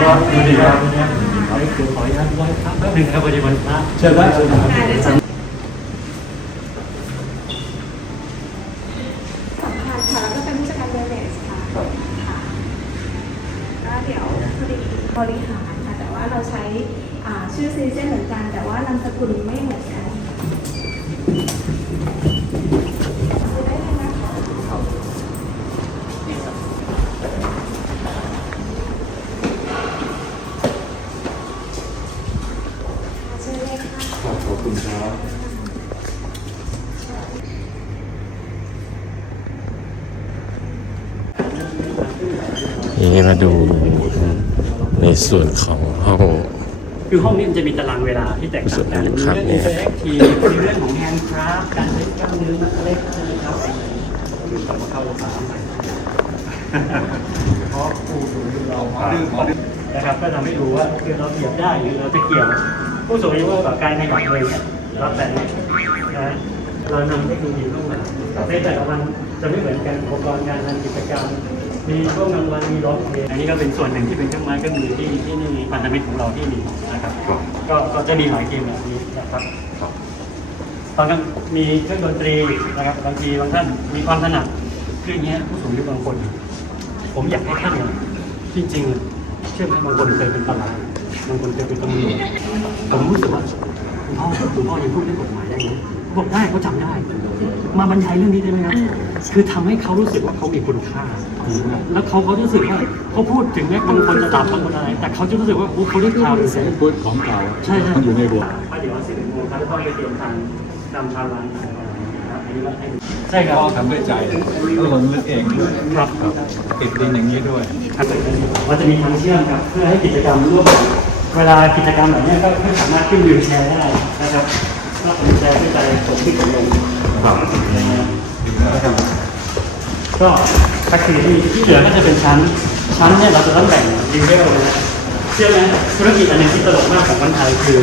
ครับดูดีครับขอให้ขออนุญาตไหว้พระแป๊บหนึงครับพอดีวันพระเชิญครับเชิญครับ สัมพันธ์ค่ะแล้วก็เป็นผู้จัดการเบเนสค่ะค่ะก็เดี๋ยวพอดีบริหารค่ะแต่ว่าเราใช้อ่าชื่อซีเจนเหมือนกัน แต่ว่านามสกุลไม่เหมือนกันได้เลยนะคะ เชิญเลยค่ะ ขอบคุณครับ ทีนี้ มาดูในส่วนของห้องคือห้องนี้มันจะมีตารางเวลาที่แตกต่างกันมีครับเรื่องอินเตอร์แอคทีฟมีเรื่องของแฮนด์คราฟการใช้กล้ามเนื้ออะไรใช่ไหมครับคือกลับมาเข้าโรงพยาบเพราะผู้สูงอายุเรานะครับก็ทำให้ดูว่าคือเราเหยียบได้หรือเราจะเกี่ยว ผู้สูงอายุกับการขยับเลยเนี่ยรับแต่นะเรานำเทคโนโลยีเข้ามาในแต่ละวันจะไม่เหมือนกันอุปกรณ์การทำกิจกรรม มีช่วงกลางวันมีร้องเพลงอันนี้ก็เป็นส่วนหนึ่งที่เป็นเครื่องไม้เครื่องมือที่ที่นี่พันธมิตรของเราที่มีนะครับ ก็ก็จะมีหลายเกมแบบนี้นะครับตอนนั้นมีเครื่องดนตรีนะครับบางทีบางท่านมีความถนัดคืออย่างเงี้ยผู้สูงอายุบางคน ผมอยากให้ท่านเนี่ยจริงๆเชื่อไหมบางคนเคยเป็นตลาดบางคนเคยเป็นตำรวจผมรู้สึกว่าคุณพ่อคุณพ่อยังพูดเรื่องกฎหมายได้ไหมบอกได้เขาจำได้ มาบรรยายเรื่องนี้ได้ไหมครับ คือทำให้เขารู้สึกว่าเขามีคุณค่า แล้วเขาเขารู้สึกว่าเขาพูดถึงแม้บางคนจะตามบางคนอะไร แต่เขาจะรู้สึกว่าโอ้เขาได้ข่าวเลยเสียพูดของเก่าใช่ใช่มันอยู่ในหัวว่าเดี๋ยวสิบเอ็ดโมงครับต้องไปเตรียมทำทำทำร้านนะครับอันนี้ว่าให้ดูใช่ครับพ่อทำด้วยใจแล้วลงลึกเองด้วยครับติดดินอย่างนี้ด้วยครับมันจะมีทางเชื่อมครับเพื่อให้กิจกรรมร่วมกันเวลากิจกรรมแบบเนี้ยก็ไม่สามารถขึ้นวิวแชร์ได้นะครับถ้าวิวแชร์ก็จะส่งที่ผมลงนะ ครับก็แท็กซี่ที่ที่เหลือก็จะเป็นชั้น ชั้นเนี่ยเราจะต้องแบ่งดีเวลนะเชื่อไหมธุรกิจอันหนึงที่ตลกมากของคนไทยคือ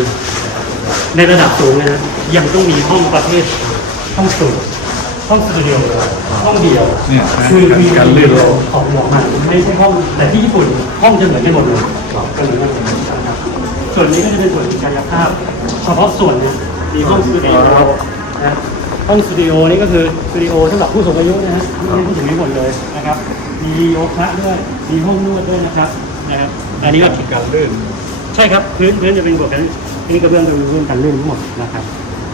ในระดับสูงนะยังต้องมีห้องประเภทห้องสูงห้องสตูดิโอห้องเดียวเนี่ยนะคือการมีการลื่นโลกของหลวงมาไม่ใช่ห้องแต่ที่ญี่ปุ่นห้องจะเหมือนกันหมดเลยก็เหมือนกันหมดเลยนะครับส่วนนี้ก็จะเป็นส่วนของกายภาพ เฉพาะส่วนเนี่ยมีห้องสตูดิโอนะ ห้องสตูดิโอนี่ก็คือสตูดิโอสำหรับผู้สูงอายุนะฮะไม่ใช่ผู้สูงอายุหมดเลยนะครับ มีโยคะด้วย มีห้องนวดด้วยนะครับนะครับ อันนี้ก็การลื่น ใช่ครับพื้นพื้นจะเป็นบวกกันนี่กระเบื้องจะเป็นร่วมกันลื่นทั้งหมดนะครับ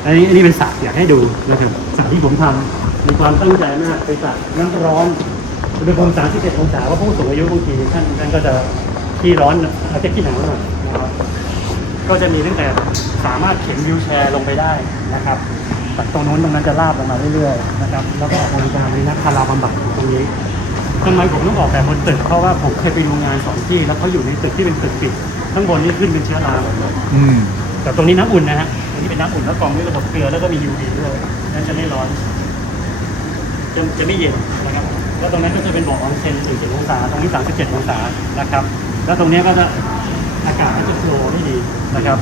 อันนี้อันนี้เป็นสระอยากให้ดูนะครับสระที่ผมทำมีความตั้งใจมากเป็นสระน้ำร้อนอุณหภูมิ31องศาว่าผู้สูงอายุบางทีท่านท่านก็จะที่ร้อนอาจจะขี้หนาวหน่อยนะครับก็จะมีตั้งแต่สามารถเข็นวิวแชร์ลงไปได้นะครับ จากตรงนู้นตรงนั้นจะลาบลงมาเรื่อยๆนะครับแล้วก็ออกบริการในนักคาราบำบัดอยู่ตรงนี้ทำไมผมต้องออกแบบบนตึกเพราะว่าผมเคยไปดูงานสองที่ แล้วเขาอยู่ในตึกที่เป็นตึกปิดข้างบนนี่ขึ้นเป็นเชื้อราหมดเลยอืมแต่ตรงนี้น้ำอุ่นนะฮะตรงนี้เป็นน้ำอุ่นแล้วกรองด้วยระบบเกลือแล้วก็มี UV ด้วยนั้นจะไม่ร้อนจะจะไม่เย็นนะครับแล้วตรงนั้นก็จะเป็นบ่อออนเซ็น47องศาตรงนี้ 37องศานะครับ แล้วตรงเนี้ยก็จะอากาศก็จะโฟลว์ได้ดีนะครับ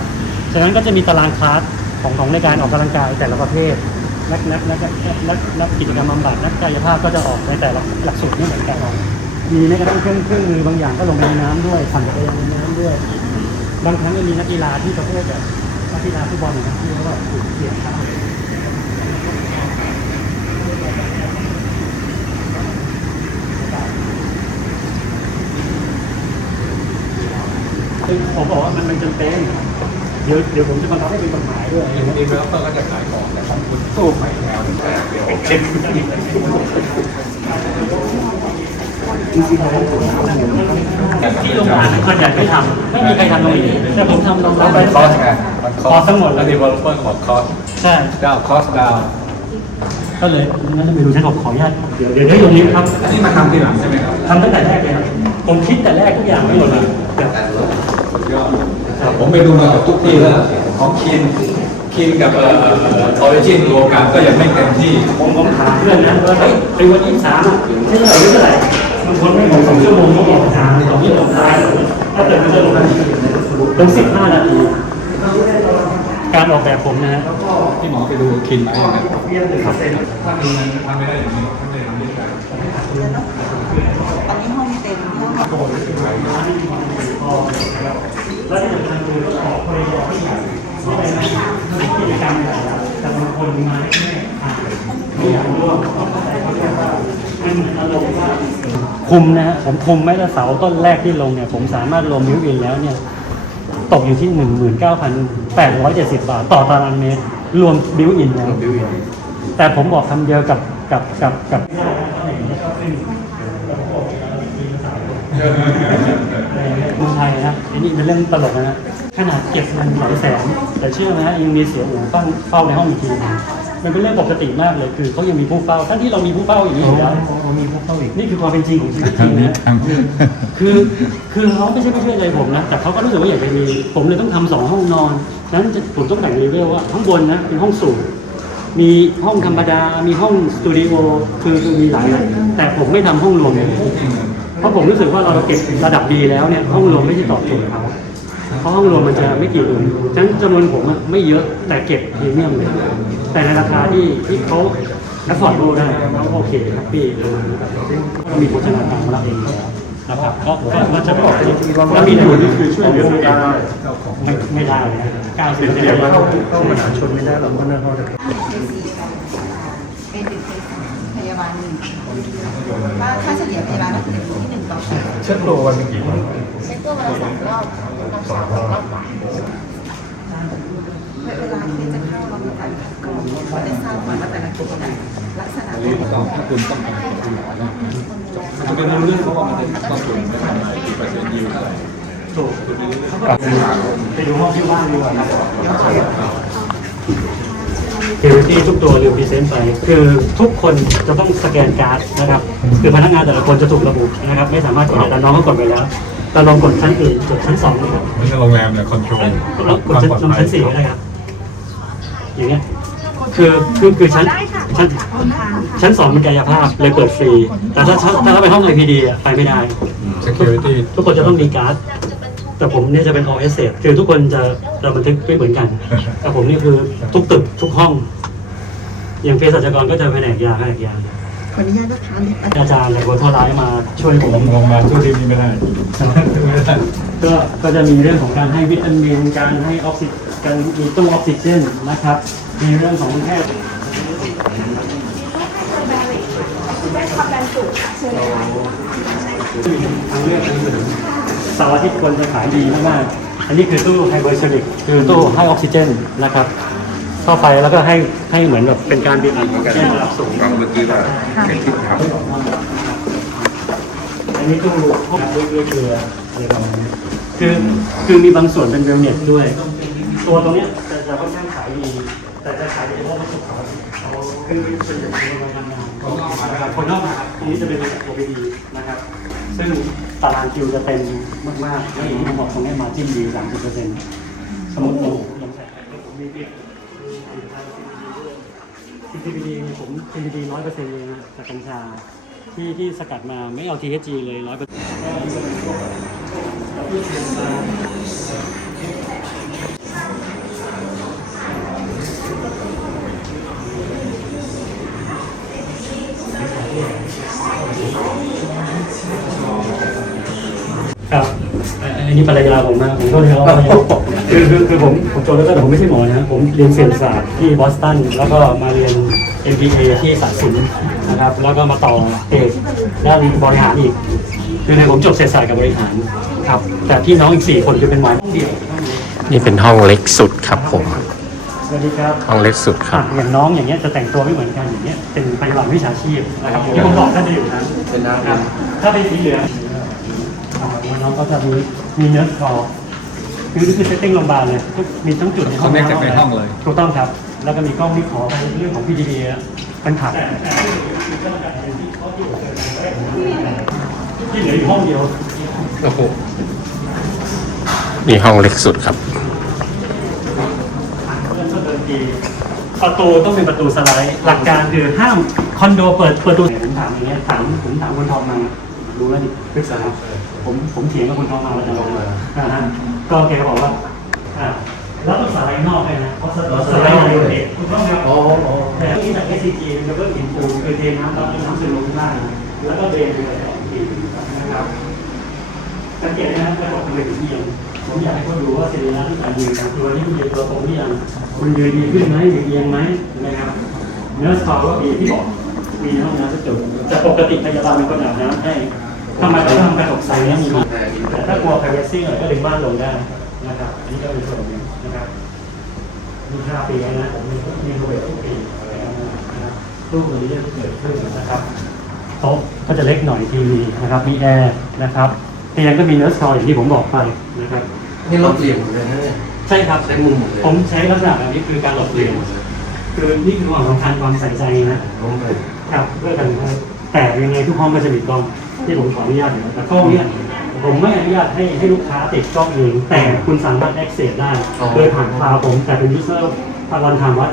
ฉะนั้นก็จะมีตารางคลาส ของของในการออกกำลังกายแต่ละประเภทนักนักนักนักนักกิจกรรมบำบัดนักกายภาพก็จะออกในแต่ละหลักสูตรไม่เหมือนกันมีแม้กระทั่งเครื่องเครื่องมือบางอย่างก็ลงไปในน้ำด้วยปั่นจักรยานในน้ำด้วย บางครั้งก็มีนักกีฬาที่ประเภทแบบนักกีฬาฟุตบอลนะครับที่เขาแบบถูกเกี่ยวขาผมบอกว่ามันมันจำเป็น เดี๋ยวเดี๋ยวผมจะบังคับให้เป็นกฎหมายด้วยดีเวลเปอร์ก็จะขายของแต่ของคุณสู้ใหม่แนวหนึ่งแบบเดียวเช็คที่โรงงานส่วนใหญ่ไม่ทำไม่มีใครทำตรงนี้แต่ผมทำโรงงานมันคอสไงมันคคอสทั้งหมดแล้วดีเวลเปอร์บอกคอสใช่ดาวคอสดาวก็เลยงั้นจะไปดูใช้ขอขออนุญาตเดี๋ยวเดี๋ยวได้ตรงนี้ครับอันนี้มาทำทีหลังใช่ไหมครับทำตั้งแต่แรกเลยครับผมคิดแต่แรกทุกอย่างไม่หมดเลยครับสุดยอด ผมไปดูมากับทุกที่แล้วของคินคินกับเอ่อออริจินรวมกันก็ยังไม่เต็มที่ผมผมถามเพื่อนนะว่าเฮ้ยไปวันที่สามอะใช่เท่าไหร่เท่าไหร่บางคนไม่บอกสองชั่วโมงเขาบอกสามสองยี่สิบตายถ้าเกิดมันจะลงนาทีต้องสิบห้านาทีการออกแบบผมนะฮะที่หมอไปดูคินไหมอย่างนั้นครับถ้ามีเงินทำไม่ได้อย่างนี้ทำได้อย่างนี้ได้ตอนนี้ห้องเต็มห้องพออนะครับ แล้วที่สำคัญคือต้องออกบริบทที่ใหญ่เพราะอะไรนะมันเป็นกิจกรรมใหญ่แล้วแต่บางคนมาแค่อ่านไม่อยากร่วมต้องเข้าใจเขาเรียว่ามันเหมือนอารมณ์ว่าคุมนะฮะผมคุมแม้แต่เสาต้นแรกที่ลงเนี่ย ผมสามารถรวมมิวอินแล้วเนี่ย ตกอยู่ที่ 19,870 บาท ต่อตารางเมตร รวมบิวอินนะแต่ผมบอกคำเดียวกับกับกับกับ มืองไทยนะอันนี้เป็นเรื่องตลกนะขนาดเก็บเงินหลายแสนแต่เชื่อไหมฮะยังมีเสียอู่เฝ้าเฝ้าในห้องอีกทีหนึงมันเป็นเรื่องปกติมากเลยคือเขายังมีผู้เฝ้าทั้งที่เรามีผู้เฝ้าอย่างนี้อยู่แล้วมีผู้เฝ้าอีกนี่คือความเป็นจริงของชีวิตจริงนะคือคือเขาไม่ใช่ไม่เชื่อใจผมนะแต่เขาก็รู้สึกว่าอยากจะมีผมเลยต้องทำสองห้องนอนนั้นจะผมต้องแบ่งเลเวลว่าข้างบนนะเป็นห้องสูงมีห้องธรรมดา มีห้องสตูดิโอคือคือมีหลายแต่ผมไม่ทำห้องรวม เพราะผมรู้สึกว่าเราเก็บระดับดีแล้วเนี่ยห้องรวมไม่ใช่ตอบโจทย์เขาเพราะห้องรวมมันจะไม่กี่รูมฉะนั้นจำนวนผมอะไม่เยอะแต่เก็บพรีเมียมเลยแต่ในราคาที่ที่เขานักสอนรู้ได้เขาโอเคแฮปปี้ก็มีโภชนาการของเราเองอยู่แล้วนะครับก็ก็ก็จะบอกที่แล้วมีทุนคือช่วยเหลือไม่ได้ไม่ไม่ได้นะเก้าสิบเปอร์เซ็นต์เข้าเข้ามหาชนไม่ได้หรอกเพราะนั่นเขาจะเป็นหนึ่งพยาบาลหนึ่งค่าค่าเฉลี่ยพยาบาลก็คือที่หนึ่งต่อแปดเช็ดตัววันเป็นกี่คนเช็คตัววันละสองรอบรอบสามรอบรอบบ่ายเวลาที่จะเข้าเรามีการคัดกรองว่าจะทราบก่อนว่าแต่ละคนเนี่ยลักษณะเป็นต้องถ้าคุณต้องการคุณหมอนะมันจะเป็นเรื่องเพราะว่ามันจะต้องส่วนไม่ทำกี่เปอร์เซ็นต์ยิวเท่าไหร่ถูกไปดูห้องที่บ้านดีกว่าครับ เ e อร์ที่ทุกตัวเรียนพรีเซนต์ไป คือทุกคนจะต้องสแกนการ์ดนะครับคือพนักงานแต่ละคนจะถูกระบุนะครับ ไม่สามารถกดได้แต่น้องเขากดไปแล้วแต่ลองกดชั้นอื่นกดชั้นสองนะครับไม่ใช่โรงแรมเนี่ยคอนโทรลแล้วกดชั้นลงชั้นสี่ก็ได้ครับอย่างเงี้ยคือคือคือชั้นชั้นชั้นสองเป็นกายภาพเลยเปิดฟรี แต่ถ้าถ้าถ้าไปห้อง IPD อะไปไม่ได้ security ทุกคนจะต้องมีการ์ด แต่ผมเนี่ยจะเป็น all asset คือทุกคนจะจะบันทึกไม่เหมือนกัน แต่ผมนี่คือทุกตึกทุกห้อง อย่างเภสัชกรก็จะแผนกยาแผนกยา ขออนุญาตนะคะอาจารย์ในคนทั่วร้ายมาช่วยผมโรงพยาบาลช่วยทีมนี้ไม่ได้ไม่ได้ ก็ก็จะมีเรื่องของการให้วิตามิน การให้ออกซิการมีตู้ออกซิเจนนะครับ มีเรื่องของแพทย์ ได้ความดันสูงค่ะเชิญเลยค่ะ ทางเลือกอื่นเสาร์อาทิตย์ควรจะขายดีมากๆอันนี้คือตู้ไฮเบอร์ชนิกคือตู้ให้ออกซิเจนนะครับ เข้าไปแล้วก็ให้ให้เหมือนแบบเป็นการบีบอัดออกซิเจนระดับสูงฟังเมื่อกี้ว่าแค่คิดทำอันนี้ตู้พวกด้วยด้วยเกลืออะไรประมาณนี้คือคือมีบางส่วนเป็นเวลเน็ตด้วย ตัวตรงเนี้ยจะจะค่อนข้างขายดีแต่จะขายดีเฉพาะวันศุกร์เสาร์อาทิตย์เอาคือเป็นอย่างคนมาทำงานคนนอกมาครับคนนอกมาครับตรงนี้จะเป็นบริษัท OPD นะครับ ซึ่ง ตารางคิวจะเต็มมากๆแล้วอย่างที่ผมบอกตรงนี้มาจิ้มดีสามสิบเปอร์เซ็นต์สมมติผมยังใส่ผมมีเพียง CCBD เนี่ยผม CCBD ร้อยเปอร์เซ็นต์เลยนะจากกัญชาที่ที่สกัดมาไม่เอาทีเอจีเลยร้อยเปอร์เซ็นต์ อันอันนี้ภรรยาผมนะผมก็เลยเอาคือคือคือผมผมจบแล้วก็แต่ผมไม่ใช่หมอนะผมเรียนเศรษฐศาสตร์ที่บอสตันแล้วก็มาเรียน MBA ที่ศาสตร์ศิลป์นะครับแล้วก็มาต่อเอกด้านบริหารอีก คือในผมจบเศรษฐศาสตร์กับบริหารครับ แต่พี่น้องอีกสี่คนคือเป็นหมอเดียวนี่เป็นห้องเล็กสุดครับผม สวัสดีครับห้องเล็กสุดครัอะบอย่างน้องอย่างเงี้ยจะแต่งตัวไม่เหมือนกันอย่างเงี้ยเป็นพยาบาลวิชาชีพนะครับอย่างที่ผมบอกท่านจะอยู่นั้นนะครับ ถ้าเป็นสีเหลืองอ่าน้องก็จะมี มีเนื้อคอคือนี่คือเซตติ้งโรงพยาบาลเลยทุกมีทั้งจุดในห้อง Connect จากในห้องเลย ถูกต้องครับ แล้วก็มีกล้องที่ขอไปเรื่องของ PDD อะเป็นผักที่เหลืออยู่ห้องเดียวโอ้โหนี่ห้องเล็กสุดครับประตูต้องเป็นประตูสไลด์ หลักการคือห้ามคอนโดเปิดประตูผมถามอย่างเงี้ยถามผมถามคนทองมารู้แล้วนี่ปรึกษา ผมผมเถียงกับคนทองมาแล้วจะลงเลยนะฮะก็แกก็บอกว่าอ่าแล้วต้องสไลด์นอกเลยนะเพราะสไลด์ในเด็กถูกต้องครับแต่ที่จาก SCG มันจะเพิ่มอินฟูคือเทน้ำแล้วน้ำซึมลงข้างล่างแล้วก็เบนไปเลยออกอีกนะครับสังเกตนะครับระบบมือเอียงผมอยากให้เขาดูว่าสรีระที่การยืนของตัวนี้มันยืนตัวตรงหรือยังคุณยืนดีขึ้นไหมหรือเอียงไหมนะครับเนื้อสตอก็มีที่บอกมีห้องน้ำกระจกแต่ปกติพยาบาลเป็นคนอาบน้ำให้ ทำไมต้องทำกระจกใสเนี่ยมีมาแต่ถ้ากลัว privacy หน่อยก็ดึงบ้านลงได้นะครับ อันนี้ก็เป็นส่วนหนึ่งนะครับ มีค่าปีนะผมมีมีระเบิดทุกปีนะครับรูปตัวนี้จะเกิดขึ้นนะครับโต๊ะก็จะเล็กหน่อยทีวีนะครับ มีแอร์นะครับเตียงก็มีเนื้อซอยอย่างที่ผมบอกไปนะครับนี่เราเปลี่ยนหมดเลยนะเนี่ยใช่ครับใช้มุมหมดเลยผมใช้ลักษณะแบบนี้คือการหลบเลี่ยงคือนี่คือความสำคัญความใส่ใจนะลงไปครับเพื่อกันครับแต่ยังไงทุกห้องก็จะมีกล้อง ที่ผมขออนุญาตอยู่แล้วแต่กล้องเนี้ยผมไม่อนุญาตให้ให้ลูกค้าติดกล้องเองแต่คุณสามารถ access ได้โดยผ่านคลาวด์ผมแต่เป็น user พารันทำวัด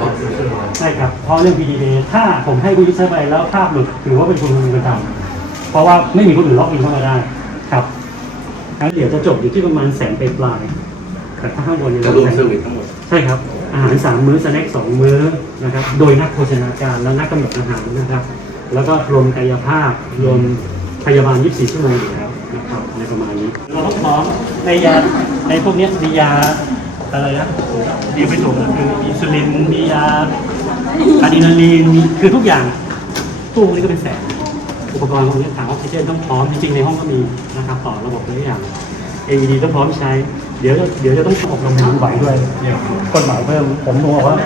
ใช่ครับเพราะเรื่อง PDA ถ้าผมให้ผู้ user ไปแล้วภาพหลุดถือว่าเป็นคุณเป็นคนทำเพราะว่าไม่มีคนอื่นล็อกอินเข้ามาได้ครับแล้วเดี๋ยวจะจบอยู่ที่ประมาณแสนไปปลายๆแต่ถ้าข้างบนเนี่ย จะรวมเซอร์วิสทั้งหมด ใช่ครับอาหารสามมื้อสแน็คสองมื้อนะครับโดยนักโภชนาการและนักกำหนดอาหารนะครับ แล้วก็รวมกายภาพรวม พยาบาล 24 ชั่วโมงอยู่แล้วนะครับในประมาณนี้เราต้องพร้อมในยาในพวกเนี้ยมียาอะไรนะเดียวไปถูกนะคืออินซูลินมียาอะดรีนาลีนมีคือทุกอย่างตู้นี้ก็เป็นแสนอุปกรณ์พวกนี้ถังออกซิเจนต้องพร้อมจริงๆในห้องก็มีนะครับต่อระบบทุกอย่าง AED ต้องพร้อมใช้ เดี๋ยวเดี๋ยวจะต้องอบรมแผ่นดินไหวด้วยกฎหมายเพิ่มผมบอกว่า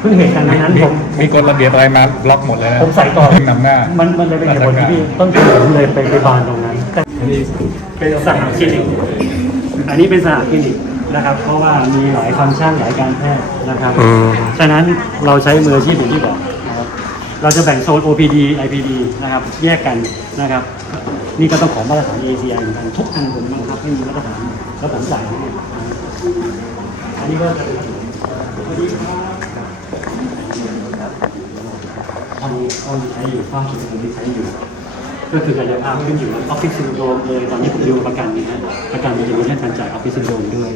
เพิ่งเหตุการณ์นั้นผมมีกฎระเบียบอะไรมาล็อกหมดเลยนะผมใส่ก่อนนำหน้า มันมันเลยเป็นเหตุผลที่พี่ต้นทุนผมเลยไปไปบานตรงนั้นแต่เป็นสถานคลินิกอันนี้เป็นสถานคลินิกนะครับ เพราะว่ามีหลายฟังก์ชันหลายการแพทย์นะครับอืมฉะนั้นเราใช้มืออาชีพอย่างที่บอกนะครับเราจะแบ่งโซน OPD IPD นะครับ แยกกันนะครับ นี่ก็ต้องขอมาตรฐาน ACI เหมือนกันทุกอันผมบังคับให้มีมาตรฐานแล้วผมจ่ายให้นะครับอันนี้ก็จะเป็นสวัสดีครับ ห้องห้องที่ใช้อยู่ห้องชุมนุมที่ใช้อยู่ ก็คือกายภาพขึ้นอยู่แล้วออฟฟิศซินโดรมเลยตอนนี้ผมดูประกันนะฮะประกันมันจะมีเรื่องการจ่ายออฟฟิศซินโดรมด้วย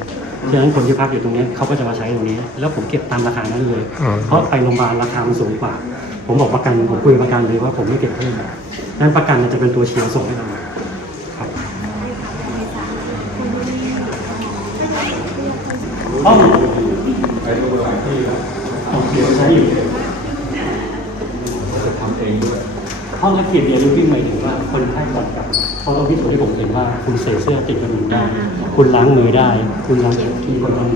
ฉะนั้นคนที่พักอยู่ตรงนี้เขาก็จะมาใช้ตรงนี้ แล้วผมเก็บตามราคานั้นเลย เพราะไปโรงพยาบาลราคามันสูงกว่า ผมบอกประกันผมคุยกับประกันเลยว่าผมไม่เก็บเพิ่มนั้นประกันมันจะเป็นตัวเชียร์ส่งให้เราครับห้องไปดูหลายที่แล้วห้องเดียวใช้อยู่ จะทำเองด้วยห้องและเกียรติเดียร์วิ่งหมายถึงว่าคนไข้ก่อนกลับเขาต้องพิสูจน์ให้ผมเห็นว่า คุณใส่เสื้อติดกระดุมได้ คุณล้างมือได้ คุณล้างที่คนต้อง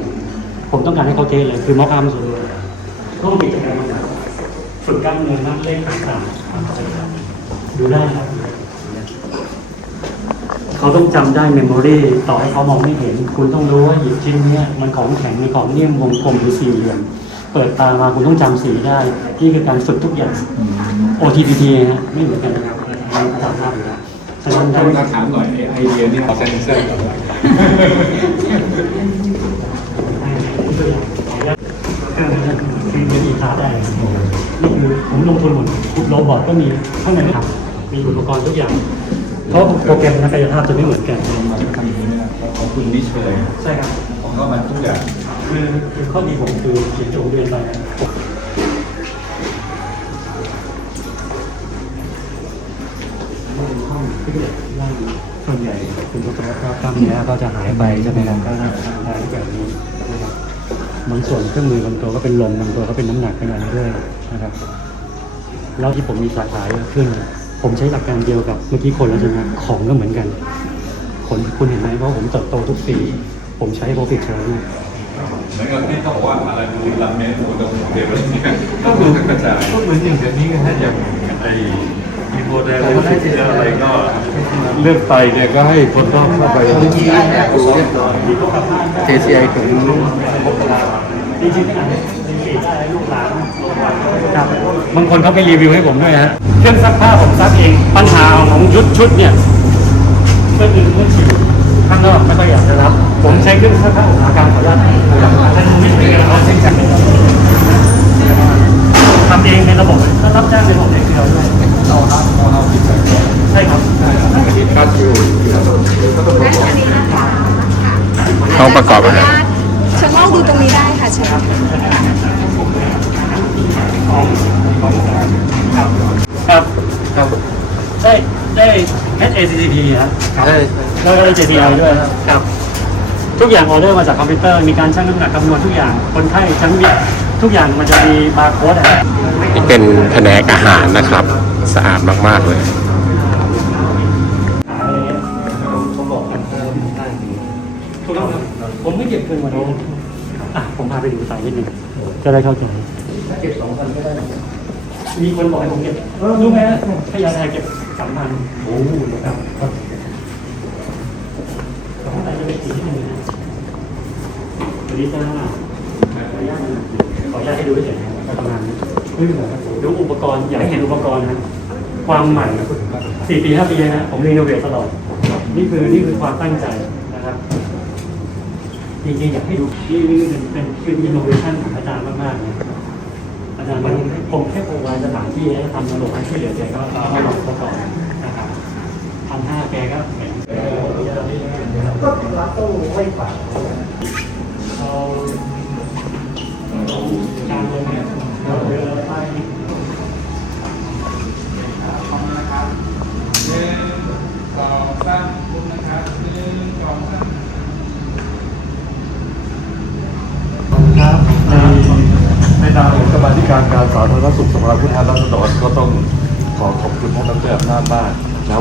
ผมต้องการให้เขาเทสเลย คือมอคามสุดเลยต้องมีกิจกรรมต่างๆฝึกกล้ามเนื้อนักเล่นต่างๆดูได้ครับเขาต้องจำได้เมมโมรีต่อให้เขามองไม่เห็น คุณต้องรู้ว่าหยิบชิ้นเนี้ยมันของแข็งมีของนิ่มวงกลมหรือสี่เหลี่ยม เปิดตามาคุณต้องจำสีได้ นี่คือการฝึกทุกอย่าง OTPT ฮะไม่เหมือนกันนะครับมันภาษาภาพอยู่แล้วฉะนั้นได้ถ้าถามหน่อยไอเดียนี่ขอเซนเซอร์ก่อนเลยคือมีอีกาได้นี่คือผมลงทุนหมดโรบอทก็มีข้างในครับมีอุปกรณ์ทุกอย่าง เพราะโปรแกรมนักกายภาพจะไม่เหมือนกันมาทำอย่างนี้นะของคุณนิชเลยใช่ครับของเขามาทุกอย่างคือคือข้อดีผมคือเขียนจงเรียนไป ส่วนใหญ่คุณผู้ชมก็กล้ามเนื้อก็จะหายไปใช่ไหมครับก็น่าจะทำได้แบบนี้นะครับบางส่วนเครื่องมือบางตัวก็เป็นลมบางตัวก็เป็นน้ำหนักเป็นอะไรด้วยนะครับแล้วที่ผมมีสาขาเยอะขึ้น ผมใช้หลักการเดียวกับเมื่อกี้คนแล้วใช่ไหมของก็เหมือนกันผลคุณเห็นไหมเพราผมเติบโตทุกปี ผมใช้โปรฟิกเชอร์เหมือนกับที่เขาบอกว่าอะไรดูลาเมนต์ดูดงเดวอะไรเนี่ยก็ดูกระจายก็เหมือนอย่างเดี๋ยวนี้ไงฮะอย่างไอ มีโมเดลอะไรก็เรื่องไตเนี่ยก็ให้คนต้องเข้าไปที่ KCI ถึงจริงๆขนาดนี้ยังเกได้ลูกหลานครับบางคนเขาไปรีวิวให้ผมด้วยฮะเครื่องซักผ้าผมซักเอง ปัญหาของชุดชุดเนี่ยก็คือเมื่อฉีดข้างนอกไม่ค่อยอยากจะรับ ผมใช้เครื่องซักผ้าอุตสาหกรรมขออนุญาตท่านไม่เป็นการเอาเส้นจักรทำเองในระบบก็รับจ้างในระบบในเครือด้วย เอาห้าเอาห้าสิบแปดใช่ครับที่คัดอยู่งั้นอันนี้นะคะค่ะต้องประกอบกันนะเชิญมองดูตรงนี้ได้ค่ะเชิญค่ะครับครับได้ได้ SACCP ครับแล้วก็ JPL ด้วยครับ ทุกอย่างออเดอร์มาจากคอมพิวเตอร์ มีการชั่งน้ำหนักคำนวณทุกอย่าง คนไข้ชั้นเบียดทุกอย่างมันจะมีบาร์โค้ดอะครับนี่เป็นแผนกอาหารนะครับ สะอาดมาก ๆ เลยถูกต้องครับผมไม่เก็บเกินวันนี้อะผมพาไปดูสายนิดนึงจะได้เข้าใจเก็บสองพันก็ได้ มีคนบอกให้ผมเก็บรู้ไหมพยาไทยเก็บสามพันโอ้โหนะครับแต่ข้างในจะเป็นสีที่หนึ่งนะสวัสดีจ้าขออนุญาตขออนุญาตให้ดูเฉยๆนะ ครับประมาณนี้ดูอุปกรณ์อยากให้เห็นอุปกรณ์นะความใหม่สี่ปีห้าปีนะผมรีโนเวทตลอด นี่คือนี่คือความตั้งใจนะครับ จริงๆอยากให้ดูนี่นี่เป็นเป็นคืออินโนเวชันของอาจารย์มากๆเลยอาจารย์มันผมแค่โปรไวสถานที่ให้ทำระบบให้ช่วยเหลือแกก็เอาลงซะก่อนนะครับพันห้าแกก็เห็นก็รับตู้ไม่กว่าเ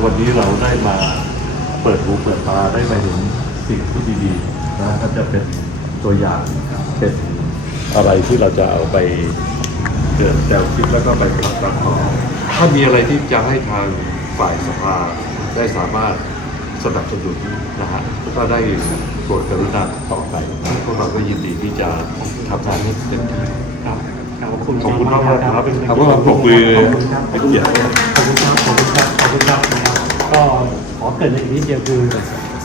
วันนี้เราได้มาเปิดหูเปิดตาได้มาเห็นสิ่งที่ดีๆนะก็จะเป็นตัวอย่างเป็นอะไรที่เราจะเอาไปเกิดแนวคิดแล้วก็ไปปรับปรุงถ้ามีอะไรที่จะให้ทางฝ่ายสภาได้สามารถสนับสนุนนะฮะก็ได้โปรดกรุณาต่อไปพวกเราก็ยินดีที่จะทำงานให้เต็มที่ครับขอบคุณขอบคุณมากๆครับขครับว่าปรบมือเป็นเกียรติขอบคุณครับขอบคุณครับขอบคุณครับนะครับ ก็ขอเกริดอีกนิดเดียวคือ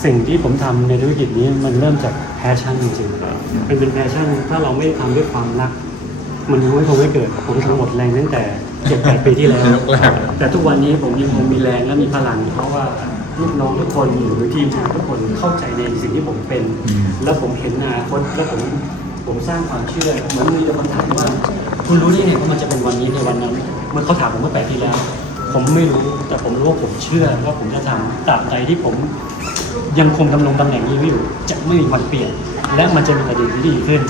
สิ่งที่ผมทำในธุรกิจนี้มันเริ่มจากแพชชั่นจริงๆมันเป็นแพชชั่นถ้าเราไม่ทำด้วยความรัก มันคงไม่คงไม่เกิดผมทั้งหมดแรงตั้งแต่เจ็ดแปดปีที่แล้ว แต่ทุกวันนี้ผมยังคงมีแรงและมีพลัง เพราะว่าลูกน้องทุกคนหรือทีมงานทุกคนเข้าใจในสิ่งที่ผมเป็น แล้วผมเห็นอนาคตแล้วผมผมสร้างความเชื่อเหมือนมีแต่คนถามว่า คุณรู้ได้ไงว่ามันจะเป็นวันนี้ในวันนั้น เมื่อเขาถามผมเมื่อแปดปีแล้ว ผมไม่รู้แต่ผมรู้ว่าผมเชื่อว่าผมจะทำตราบใดที่ผมยังคงดำรงตำแหน่งนี้ไว้อยู่ จะไม่มีวันเปลี่ยน และมันจะมีแต่ดีที่ดีขึ้น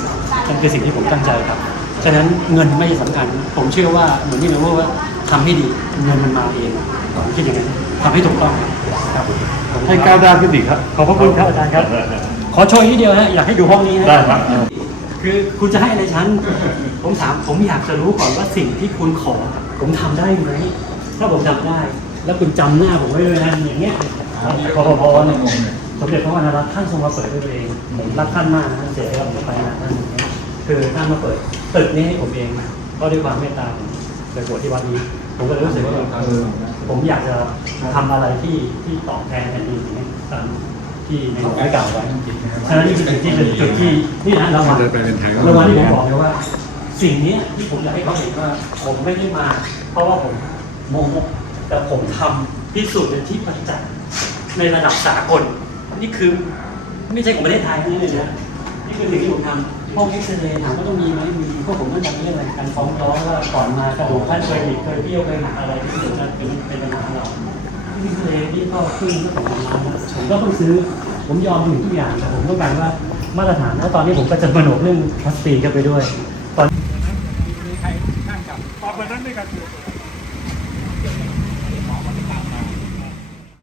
นั่นคือสิ่งที่ผมตั้งใจครับ ฉะนั้นเงินไม่สำคัญ ผมเชื่อว่าเหมือนที่เราว่าทำให้ดีเงินมันมาเองผมคิดอย่างนั้นทำให้ถูกต้องครับให้ก้าวหน้าขึ้นอีกครับขอบพระคุณครับอาจารย์ครับ ขอโชว์อีกนิดเดียวฮะอยากให้ดูห้องนี้นะได้ครับคือคุณจะให้อะไรฉันผมถามผมอยากจะรู้ก่อนว่าสิ่งที่คุณขอ ผมทำได้ไหม ถ้าผมทำได้ แล้วคุณจำหน้าผมไว้ด้วยนะอย่างเงี้ยพอพอเนี่ยสมเด็จพระวรรณรัตน์ท่านทรงมาเปิดด้วยตัวเองผมรักท่านมากนะเสียแล้วผมไปนะท่านอย่างเงี้ยคือท่านมาเปิดตึกนี้ให้ผมเองก็ด้วยความเมตตาผมไปบวชที่วัดนี้ผมก็เลยรู้สึกว่าเออผมอยากจะทำอะไรที่ที่ตอบแทนแผ่นดินอย่างเงี้ยตามที่ในหลวงได้กล่าวไว้ฉะนั้นนี่คือจุดที่เป็นจุดที่นี่นะเรามาเดินไปเป็นทางราที่ผมบอกเลยว่า สิ่งนี้ที่ผมอยากให้เขาเห็นว่าผมไม่ได้มา เพราะว่าผม โมโหแต่ผมทำที่สุดในที่ประจักษ์ในระดับสากล นี่คือไม่ใช่ของประเทศไทยนี่เลยนะนี่คือสิ่งที่ผมทำห้องเอ็กซเรย์ถามว่าต้องมีไหมมีพวกผมก็ทำเรื่องอะไรการฟ้องร้องว่าก่อนมากระดูกท่านเคยบิดเคยเบี้ยวเคยหักอะไรที่เกิดจากเป็นเป็นปัญหาเราเอ็กซเรย์นี่ก็ขึ้นก็สองพันล้านผมก็ต้องซื้อ ผมยอมถึงทุกอย่างแต่ผมต้องการว่ามาตรฐานแล้วตอนนี้ผมก็จะมโนกเรื่องพลาสติกเข้าไปด้วย ตอนมีใครนั่งกับตอนวันนั้นด้วยกัน